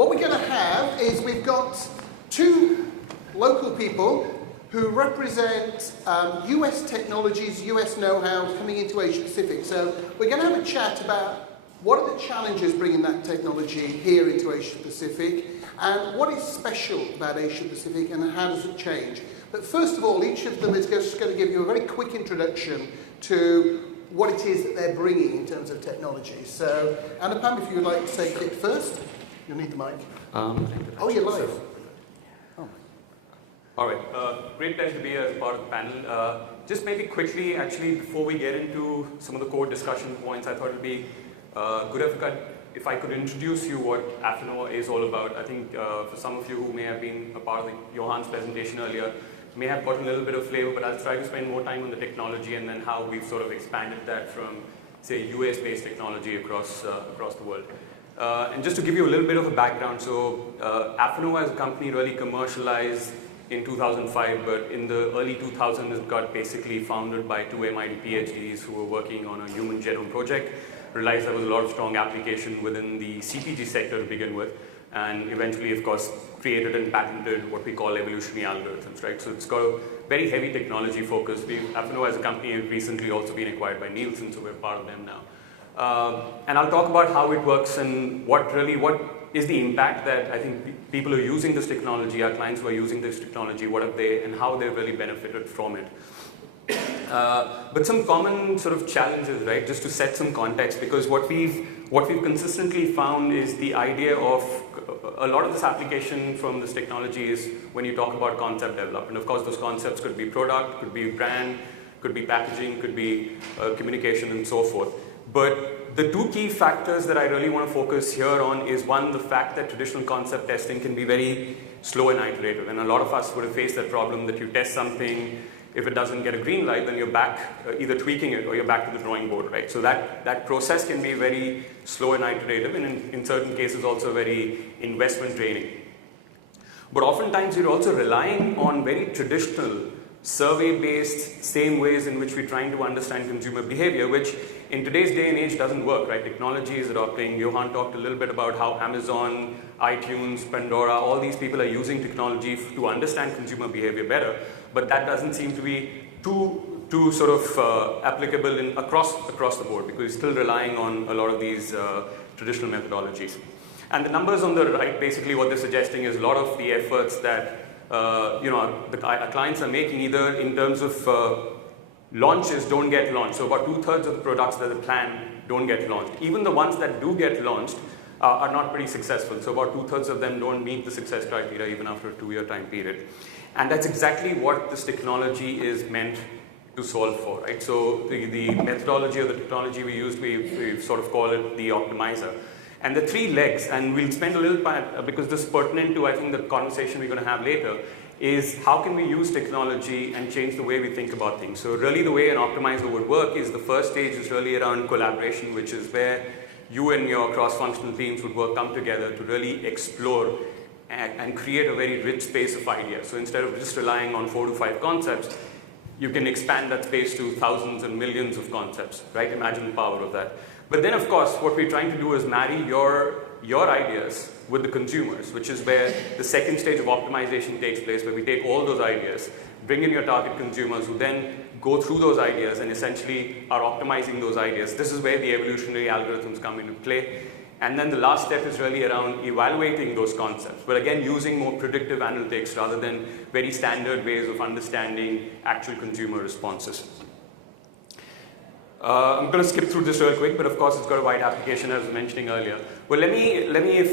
what we're going to have is we've got two local people who represent US technologies, US know-how coming into Asia Pacific. So we're going to have a chat about what are the challenges bringing that technology here into Asia Pacific, and what is special about Asia Pacific and how does it change. But first of all, each of them is just going to give you a very quick introduction to what it is that they're bringing in terms of technology. So, Anupam, if you would like to take it first, you'll need the mic. Oh, you're live. Oh. All right. Great pleasure to be here as part of the panel. Just maybe quickly, actually, before we get into some of the core discussion points, I thought it would be good if I could introduce you what Affinova is all about. I think for some of you who may have been a part of Johan's presentation earlier, may have gotten a little bit of flavor, but I'll try to spend more time on the technology and then how we've sort of expanded that from, say, US-based technology across the world. And just to give you a little bit of a background, so Affinova as a company really commercialized in 2005, but in the early 2000s it got basically founded by two MIT PhDs who were working on a human genome project, realized there was a lot of strong application within the CPG sector to begin with, and eventually, of course, created and patented what we call evolutionary algorithms, right? So it's got a very heavy technology focus. Affinova as a company has recently also been acquired by Nielsen, so we're part of them now. And I'll talk about how it works and what is the impact that I think people are using this technology, our clients who are using this technology, what have they, and how they've really benefited from it. But some common sort of challenges, right? Just to set some context, because what we've consistently found is the idea of a lot of this application from this technology is when you talk about concept development. Of course, those concepts could be product, could be brand, could be packaging, could be communication, and so forth. But the two key factors that I really want to focus here on is one, the fact that traditional concept testing can be very slow and iterative, and a lot of us would have faced that problem that you test something. If it doesn't get a green light, then you're back either tweaking it or you're back to the drawing board, right? So that process can be very slow and iterative, and in certain cases also very investment draining. But oftentimes you're also relying on very traditional survey-based, same ways in which we're trying to understand consumer behavior, which in today's day and age doesn't work, right? Technology is adopting. Johan talked a little bit about how Amazon, iTunes, Pandora, all these people are using technology to understand consumer behavior better, but that doesn't seem to be too sort of applicable across the board, because we're still relying on a lot of these traditional methodologies. And the numbers on the right, basically what they're suggesting is a lot of the efforts that our clients are making, either in terms of launches don't get launched. So about 2/3 of the products that are planned don't get launched. Even the ones that do get launched are not pretty successful. So about 2/3 of them don't meet the success criteria even after a 2-year time period. And that's exactly what this technology is meant to solve for, right? So the methodology or the technology we used, we sort of call it the optimizer. And the three legs, and we'll spend a little time, because this is pertinent to, I think, the conversation we're going to have later, is how can we use technology and change the way we think about things. So really the way an optimizer would work is the first stage is really around collaboration, which is where you and your cross-functional teams would come together to really explore and create a very rich space of ideas. So instead of just relying on 4 to 5 concepts, you can expand that space to thousands and millions of concepts, right? Imagine the power of that. But then, of course, what we're trying to do is marry your ideas with the consumers, which is where the second stage of optimization takes place, where we take all those ideas, bring in your target consumers who then go through those ideas and essentially are optimizing those ideas. This is where the evolutionary algorithms come into play. And then the last step is really around evaluating those concepts, but again, using more predictive analytics rather than very standard ways of understanding actual consumer responses. I'm going to skip through this real quick, but of course it's got a wide application, as I was mentioning earlier. Well, let me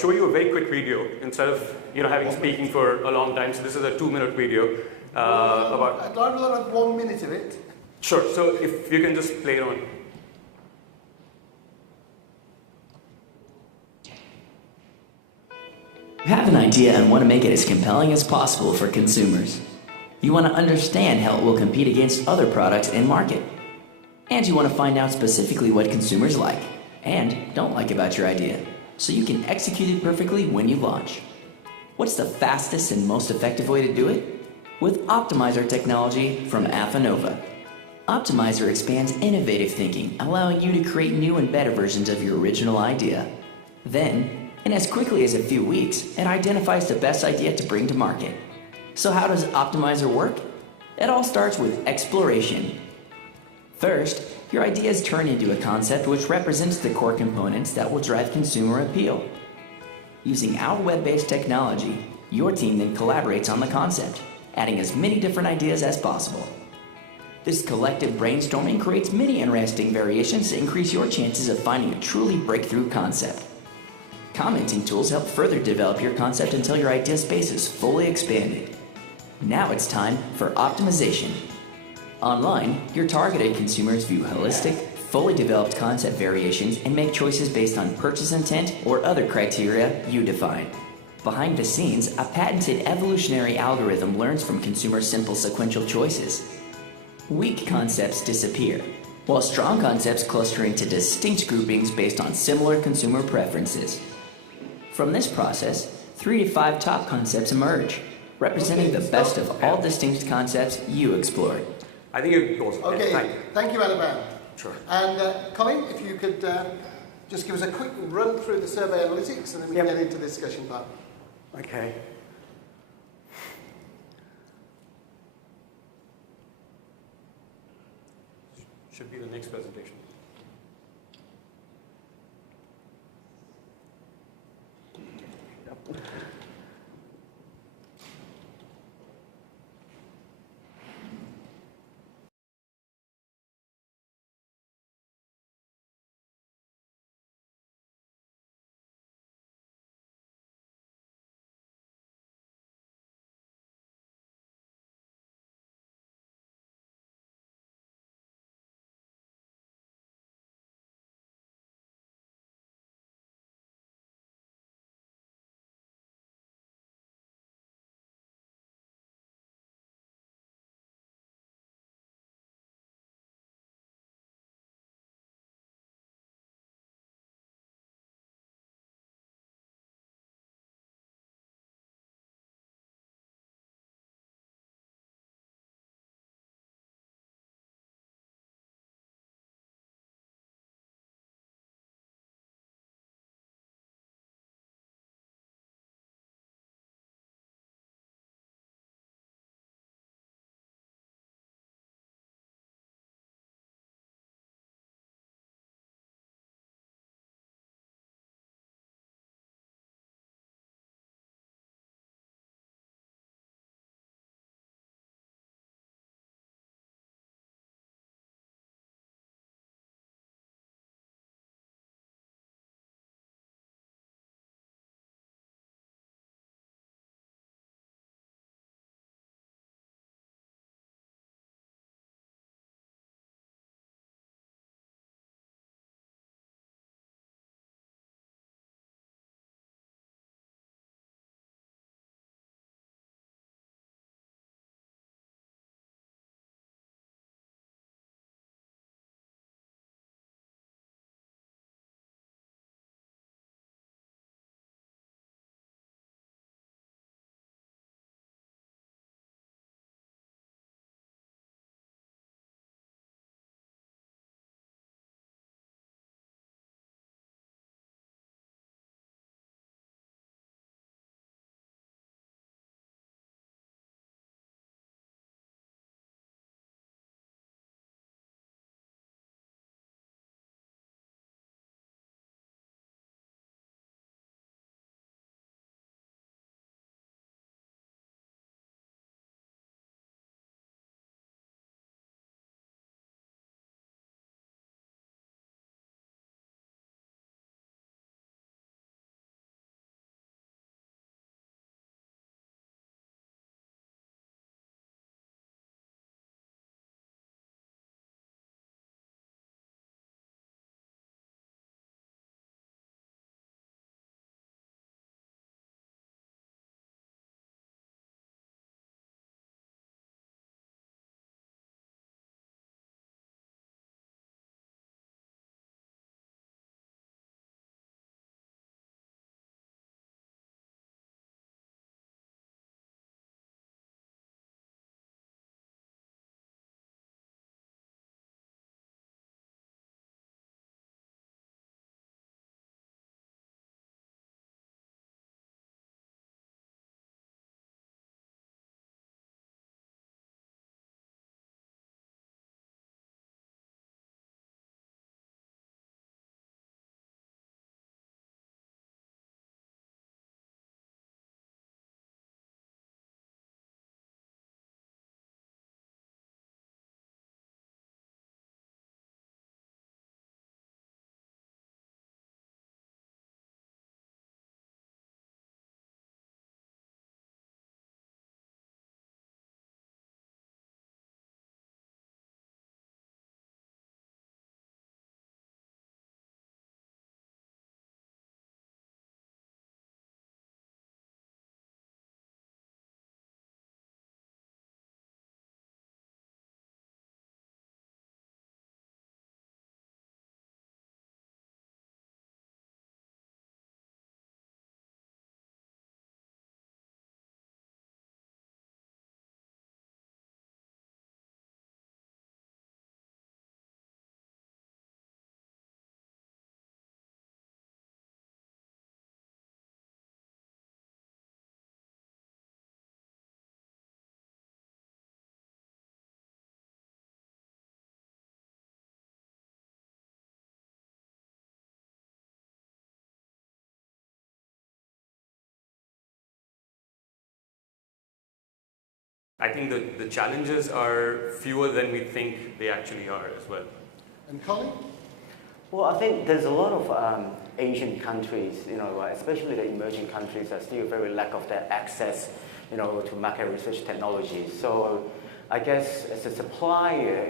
show you a very quick video instead of having speaking for a long time. So this is a 2-minute video about. I'd rather have 1 minute of it. Sure. So if you can just play it on. You have an idea and want to make it as compelling as possible for consumers. You want to understand how it will compete against other products in market. And you want to find out specifically what consumers like and don't like about your idea, so you can execute it perfectly when you launch. What's the fastest and most effective way to do it? With Optimizer technology from Affinova. Optimizer expands innovative thinking, allowing you to create new and better versions of your original idea. Then, In as quickly as a few weeks, it identifies the best idea to bring to market. So how does Optimizer work? It all starts with exploration. First, your ideas turn into a concept which represents the core components that will drive consumer appeal. Using our web-based technology, your team then collaborates on the concept, adding as many different ideas as possible. This collective brainstorming creates many interesting variations to increase your chances of finding a truly breakthrough concept. Commenting tools help further develop your concept until your idea space is fully expanded. Now it's time for optimization. Online, your targeted consumers view holistic, fully developed concept variations and make choices based on purchase intent or other criteria you define. Behind the scenes, a patented evolutionary algorithm learns from consumers' simple sequential choices. Weak concepts disappear, while strong concepts cluster into distinct groupings based on similar consumer preferences. From this process, 3 to 5 top concepts emerge, representing the best of all distinct concepts you explored. I think it goes. Okay, thank you, Annabelle. Sure. And Colin, if you could just give us a quick run through the survey analytics and then we can get into the discussion part. Okay. Should be the next presentation. I think the challenges are fewer than we think they actually are as well. And Colin? Well, I think there's a lot of Asian countries, especially the emerging countries, are still very lack of their access, to market research technologies. So I guess as a supplier,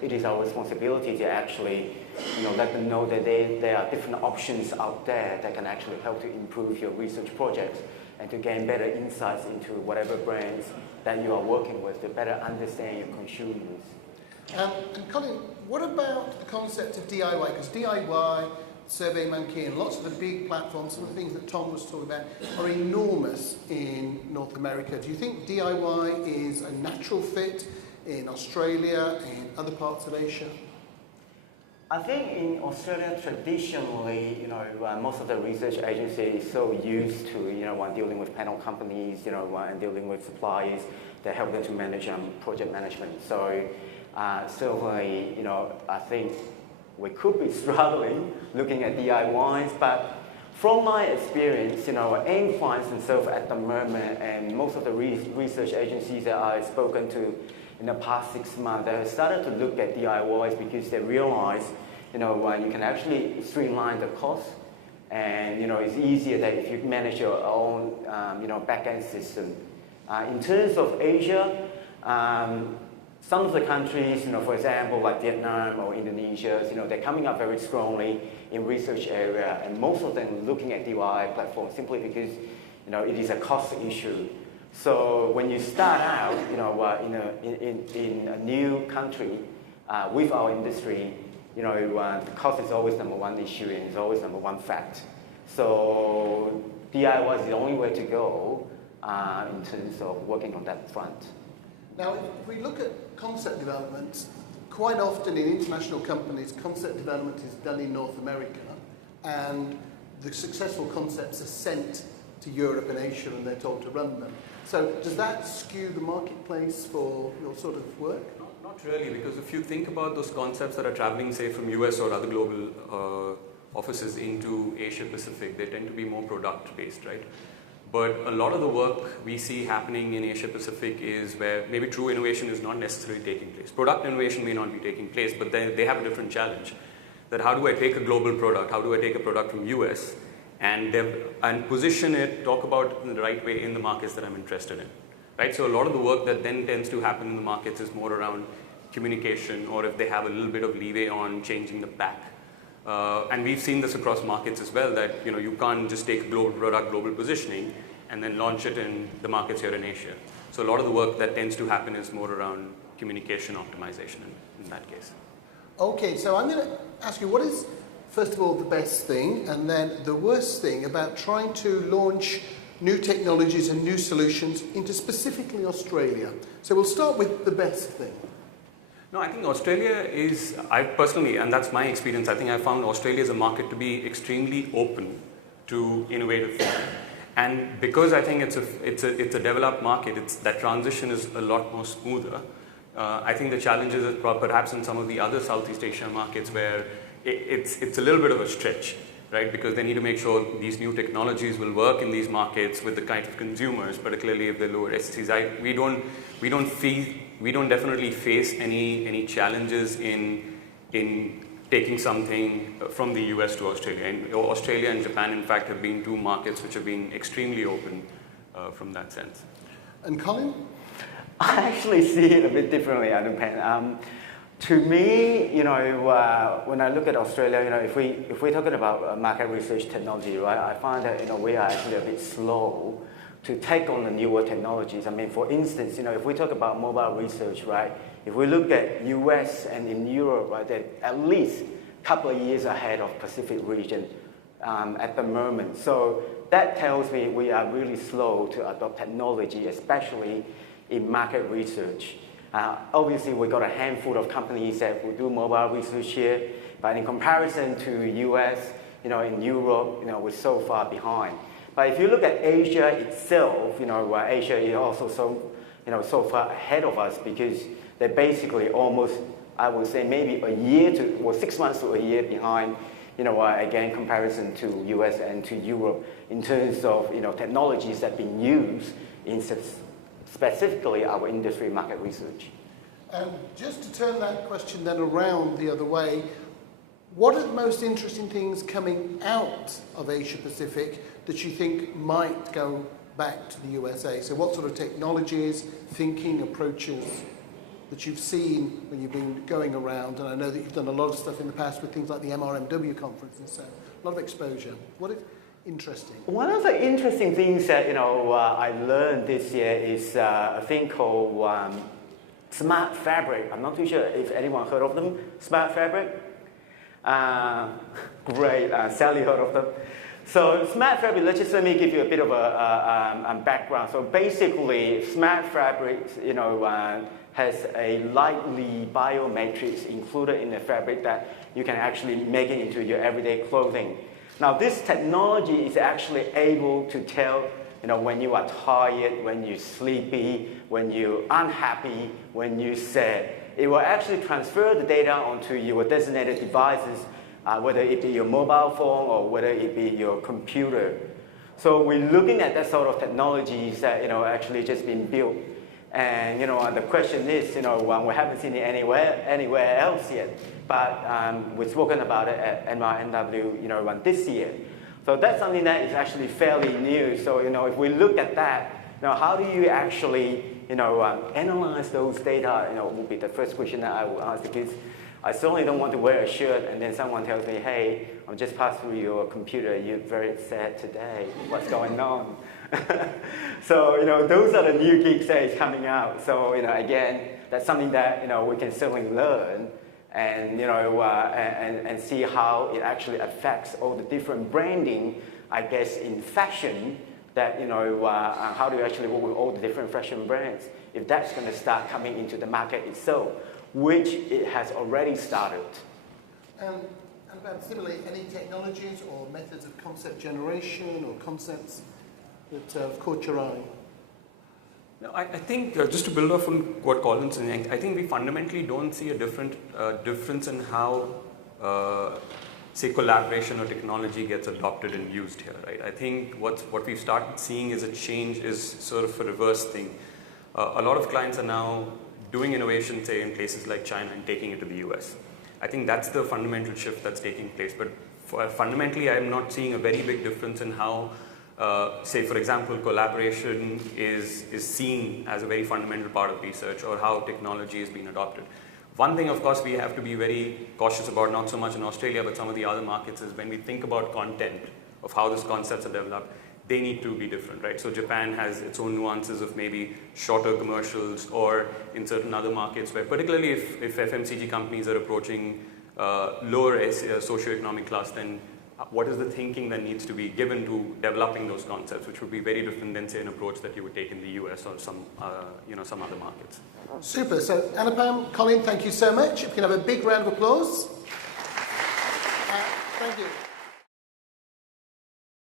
it is our responsibility to actually, let them know that there are different options out there that can actually help to improve your research projects and to gain better insights into whatever brands that you are working with to better understand your consumers. And Colin, what about the concept of DIY? Because DIY, SurveyMonkey, and lots of the big platforms, some of the things that Tom was talking about, are enormous in North America. Do you think DIY is a natural fit in Australia and other parts of Asia? I think in Australia, traditionally, most of the research agencies are so used to, when dealing with panel companies, and dealing with suppliers, they help them to manage project management. So certainly, I think we could be struggling looking at DIYs, but from my experience, AIM finds themselves at the moment, and most of the research agencies that I've spoken to in the past 6 months, they have started to look at DIYs because they realize, you can actually streamline the cost, and it's easier that if you manage your own, back-end system. In terms of Asia, some of the countries, for example, like Vietnam or Indonesia, they're coming up very strongly in research area, and most of them looking at DIY platforms simply because, it is a cost issue. So when you start out, in a new country with our industry, the cost is always number one issue and it's always number one fact. So DIY is the only way to go in terms of working on that front. Now, if we look at concept development, quite often in international companies, concept development is done in North America, and the successful concepts are sent to Europe and Asia, and they're told to run them. So does that skew the marketplace for your sort of work? Not really, because if you think about those concepts that are traveling, say, from US or other global offices into Asia Pacific, they tend to be more product-based, right? But a lot of the work we see happening in Asia Pacific is where maybe true innovation is not necessarily taking place. Product innovation may not be taking place, but then they have a different challenge. That how do I take a global product, how do I take a product from US and position it, talk about it in the right way in the markets that I'm interested in, right? So a lot of the work that then tends to happen in the markets is more around communication, or if they have a little bit of leeway on changing the pack. And we've seen this across markets as well, that you can't just take a global product, global positioning, and then launch it in the markets here in Asia. So a lot of the work that tends to happen is more around communication optimization in that case. Okay, so I'm going to ask you, what is, first of all, the best thing, and then the worst thing about trying to launch new technologies and new solutions into specifically Australia? So we'll start with the best thing. No, I think Australia is, I personally, and that's my experience, I think I found Australia as a market to be extremely open to innovative thinking. And because I think it's a developed market, that transition is a lot more smoother. I think the challenges is perhaps in some of the other Southeast Asia markets where it's a little bit of a stretch, right? Because they need to make sure these new technologies will work in these markets with the kind of consumers, particularly if they're lower SCs. We don't definitely face any challenges in taking something from the US to Australia. And Australia and Japan, in fact, have been two markets which have been extremely open from that sense. And Colin? I actually see it a bit differently, Anupan. To me, when I look at Australia, if we're talking about market research technology, right, I find that we are actually a bit slow to take on the newer technologies. I mean, for instance, if we talk about mobile research, right, if we look at US and in Europe, right, they're at least a couple of years ahead of Pacific region at the moment. So that tells me we are really slow to adopt technology, especially in market research. Obviously, we've got a handful of companies that will do mobile research here, but in comparison to US, in Europe, we're so far behind. But if you look at Asia itself, Asia is also so far ahead of us because they're basically almost, I would say, maybe 6 months to a year behind, again, comparison to US and to Europe in terms of, technologies that have been used in specifically our industry market research. And just to turn that question then around the other way, what are the most interesting things coming out of Asia Pacific that you think might go back to the USA? So what sort of technologies, thinking, approaches that you've seen when you've been going around? And I know that you've done a lot of stuff in the past with things like the MRMW conference and so a lot of exposure. What is interesting? One of the interesting things that I learned this year is a thing called Smart Fabric. I'm not too sure if anyone heard of them. Smart Fabric? Great, Sally heard of them. So Smart Fabric, let me give you a bit of a background. So basically, Smart Fabric, has a lightly biomatrix included in the fabric that you can actually make it into your everyday clothing. Now, this technology is actually able to tell, when you are tired, when you're sleepy, when you're unhappy, when you're sad. It will actually transfer the data onto your designated devices, whether it be your mobile phone or whether it be your computer. So we're looking at that sort of technologies that, actually just been built. And, the question is, we haven't seen it anywhere else yet. But we've spoken about it at MRMW, this year. So that's something that is actually fairly new. So, if we look at that, how do you actually, analyze those data? Would be the first question that I would ask the kids. I certainly don't want to wear a shirt and then someone tells me, hey, I've just passed through your computer, you're very sad today, what's going on? So, those are the new gigs that is coming out. So, again, that's something that, we can certainly learn and, and see how it actually affects all the different branding, I guess, in fashion that, how do you actually work with all the different fashion brands if that's going to start coming into the market itself, which it has already started. And about similarly, any technologies or methods of concept generation or concepts that have caught your eye? No, I think, just to build off on what Colin's saying, I think we fundamentally don't see a difference in how, say, collaboration or technology gets adopted and used here, right? I think what we've started seeing is a change, is sort of a reverse thing. A lot of clients are now doing innovation, say, in places like China and taking it to the US. I think that's the fundamental shift that's taking place. But fundamentally, I'm not seeing a very big difference in how, say, for example, collaboration is seen as a very fundamental part of research or how technology is being adopted. One thing, of course, we have to be very cautious about, not so much in Australia, but some of the other markets, is when we think about content of how these concepts are developed, they need to be different, right? So Japan has its own nuances of maybe shorter commercials, or in certain other markets where, particularly if FMCG companies are approaching lower socioeconomic class, then what is the thinking that needs to be given to developing those concepts, which would be very different than, say, an approach that you would take in the US or some other markets. Super. So Anupam, Colin, thank you so much. If you can have a big round of applause. Thank you.